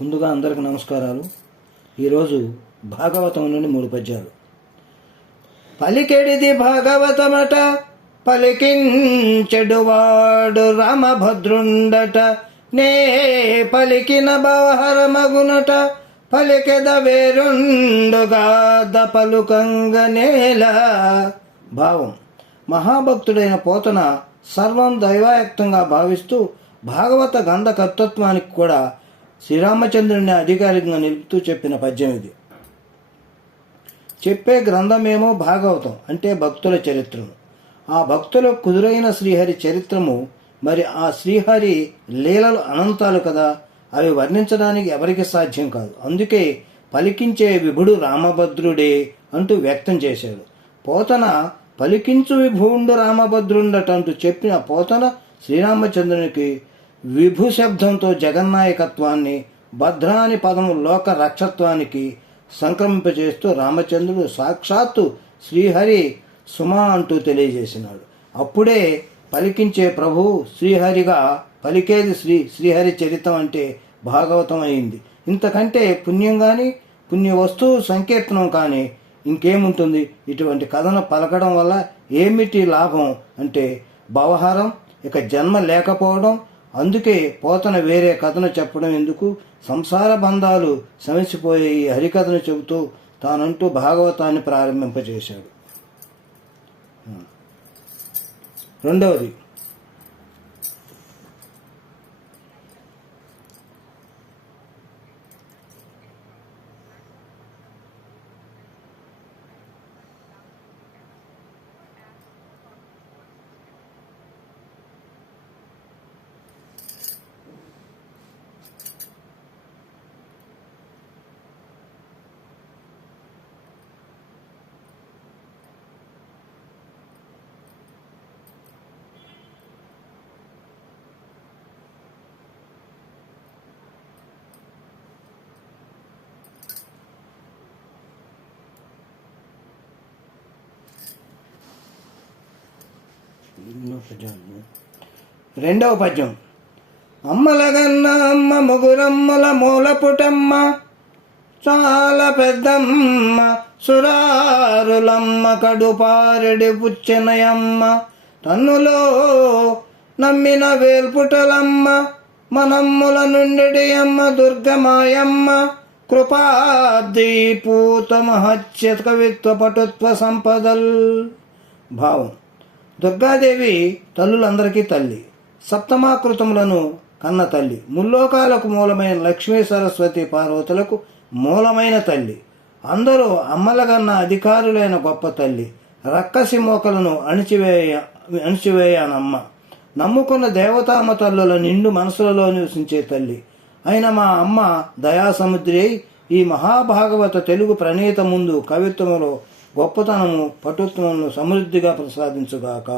ముందుగా అందరికి నమస్కారాలు. ఈరోజు భాగవతం నుండి మూడు పద్యాలు. పలికెడిది భాగవతమట పలికించెడువాడు రామభద్రుండట. నే పలికిన బవహరమగునట పలికెద వేరుండుగా ద పలుకంగనేల భావం. మహాభక్తుడైన పోతన సర్వం దైవాయక్తంగా భావిస్తూ భాగవత గంధకర్తృత్వానికి కూడా శ్రీరామచంద్రుని అధికారికంగా నిలుపుతూ చెప్పిన పద్యం ఇది. చెప్పే గ్రంథమేమో భాగవతం అంటే భక్తుల చరిత్రను. ఆ భక్తుల కుదురైన శ్రీహరి చరిత్రము మరి ఆ శ్రీహరి లీలలు అనంతాలు కదా అవి వర్ణించడానికి ఎవరికి సాధ్యం కాదు. అందుకే పలికించే విభుడు రామభద్రుడే అంటూ వ్యక్తం చేశాడు పోతన పలికించు విభువుండు రామభద్రుండట అంటూ చెప్పిన పోతన శ్రీరామచంద్రునికి విభు శబ్దంతో జగన్నాయకత్వాన్ని భద్రాని పదము లోక రక్షత్వానికి సంక్రమింపజేస్తూ రామచంద్రుడు సాక్షాత్తు శ్రీహరి సుమా అంటూ తెలియజేసినాడు. అప్పుడే పలికించే ప్రభు శ్రీహరిగా పలికేది శ్రీ శ్రీహరి చరితం అంటే భాగవతం అయింది. ఇంతకంటే పుణ్యం కానీ పుణ్య వస్తువు సంకీర్తనం కానీ ఇంకేముంటుంది? ఇటువంటి కథను పలకడం వల్ల ఏమిటి లాభం? అంటే భవహారం ఇక జన్మ లేకపోవడం అందుకే పోతన వేరే కథను చెప్పడం ఎందుకు? సంసార బంధాలు సమసిపోయే ఈ హరికథను చెబుతూ తానంటూ భాగవతాన్ని ప్రారంభింపజేశాడు. రెండవది రెండవ పద్యం అమ్మలగన్న అమ్మ ముగురమ్మల మూలపుటమ్మ చాలా పెద్దమ్మ సురారులమ్మ కడుపారెడి పుచ్చినయమ్మ తన్నులో నమ్మిన వేల్పుటలమ్మ మనమ్ముల నుండి అమ్మ దుర్గమాయమ్మ కృపాదీపూత మహత్య కవిత్వ పటుత్వ సంపదల్. భావం. దుర్గాదేవి తల్లులందరికీ తల్లి. సప్తమాకృతములను కన్న తల్లి. ముల్లోకాలకు మూలమైన లక్ష్మీ సరస్వతి పార్వతులకు మూలమైన తల్లి. అందరూ అమ్మలగన్న అధికారులైన గొప్ప తల్లి. రక్కసి మోకలను అణిచివేయ అణిచివేయానమ్మ. నమ్ముకున్న దేవతామ తల్లుల నిండు మనసులలో నివసించే తల్లి. అయిన మా అమ్మ దయాసముద్రి అయి ఈ మహాభాగవత తెలుగు ప్రణీత ముందు కవిత్వములో గొప్పతనము పటుత్వమును సమృద్ధిగా ప్రసాదించుగాక.